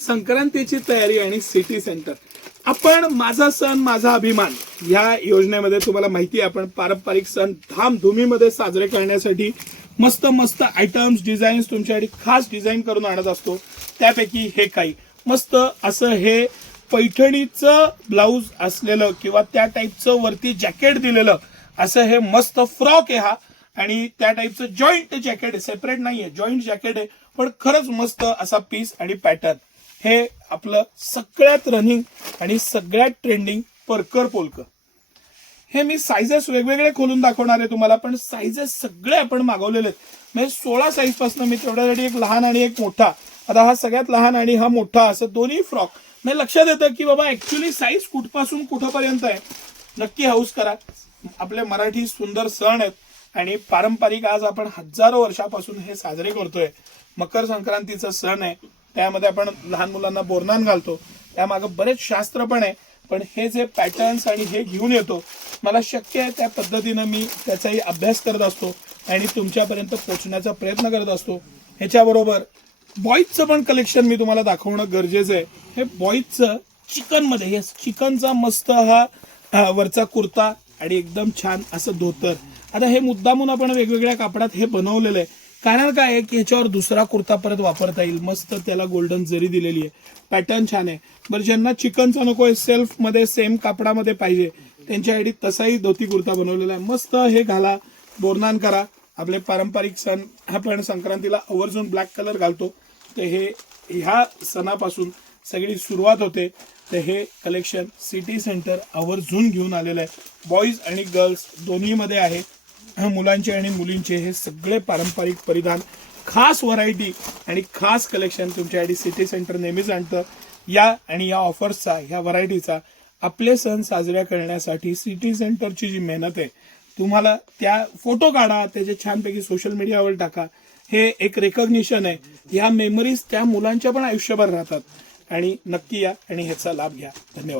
संक्रांतीची तयारी आणि city centre. आपण माझा सण माझा अभिमान या योजनेमध्ये तुम्हाला माहिती आहे आपण पारंपरिक सण धामधुमीमध्ये साजरे करण्यासाठी मस्त मस्त आयटम्स डिझाईन्स तुमच्यासाठी खास डिझाईन करून आणत असतो. त्यापैकी हे काही मस्त असं हे पैठणीचं ब्लाऊज असलेलं किंवा त्या टाईपचं वरती जॅकेट दिलेलं असं हे मस्त फ्रॉक आहे हा. आणि त्या टाईपचं जॉईंट जॅकेट आहे, सेपरेट नाहीये, जॉईंट जॅकेट आहे, पण खरंच मस्त असा पीस आणि पॅटर्न. हे आपलं सगळ्यात रनिंग आणि सगळ्यात ट्रेंडिंग परकर पोलकर. हे मी साईजेस वेगवेगळे खोलून दाखवणार आहे तुम्हाला, पण साईजेस सगळे आपण मागवलेले आहेत. म्हणजे 16 साईज पासून मी तेवढ्यासाठी एक लहान आणि एक मोठा. आता हा सगळ्यात लहान आणि हा मोठा असं दोन्ही फ्रॉक म्हणजे लक्षात येतं की बाबा ऍक्च्युली साईज कुठपासून कुठपर्यंत आहे. नक्की हाऊस करा. आपले मराठी सुंदर सण आहेत आणि पारंपरिक आज आपण हजारो वर्षापासून हे साजरे करतोय. मकर संक्रांतीचा सण आहे, त्यामध्ये आपण लहान मुलांना बोरनान घालतो, त्यामागे बरेच शास्त्र पण आहे. पण हे जे पॅटर्न्स आणि हे घेऊन येतो, मला शक्य आहे त्या पद्धतीनं मी त्याचाही अभ्यास करत असतो आणि तुमच्यापर्यंत पोहोचण्याचा प्रयत्न करत असतो. ह्याच्याबरोबर बॉईजचं पण कलेक्शन मी तुम्हाला दाखवणं गरजेचं आहे. हे बॉईजचं चिकनमध्ये, हे चिकनचा मस्त हा वरचा कुर्ता आणि एकदम छान असं धोतर. आता हे मुद्दामून आपण वेगवेगळ्या कापडात हे बनवलेलं आहे, कारण काय आहे की ह्याच्यावर दुसरा कुर्ता परत वापरता येईल. मस्त त्याला गोल्डन जरी दिलेली आहे, पॅटर्न छान आहे. बरं, ज्यांना चिकनचा नको आहे, सेल्फ मध्ये सेम कापडामध्ये पाहिजे, त्यांच्यासाठी तसाही धोती कुर्ता बनवलेला आहे. मस्त हे घाला, बोरनान करा. आपले पारंपरिक सण आपण संक्रांतीला आवर्जून ब्लॅक कलर घालतो, तर हे ह्या सणापासून सगळी सुरुवात होते. तर हे कलेक्शन सिटी सेंटर आवर्जून घेऊन आलेलं आहे. बॉईज आणि गर्ल्स दोन्हीमध्ये आहे. मुलांचे आणि मुलींचे हे सगळे पारंपरिक परिधान, खास व्हरायटी आणि खास कलेक्शन तुमच्यासाठी सिटी सेंटर नेहमीच आणतं. या आणि या ऑफर्सचा, ह्या व्हरायटीचा आपले सण साजऱ्या करण्यासाठी सिटी सेंटरची जी मेहनत आहे, तुम्हाला त्या फोटो काढा, त्याचे छानपैकी सोशल मीडियावर टाका. हे एक रेकॉग्निशन आहे. ह्या मेमरीज त्या मुलांच्या पण आयुष्यभर राहतात. आणि नक्की या आणि ह्याचा लाभ घ्या. धन्यवाद.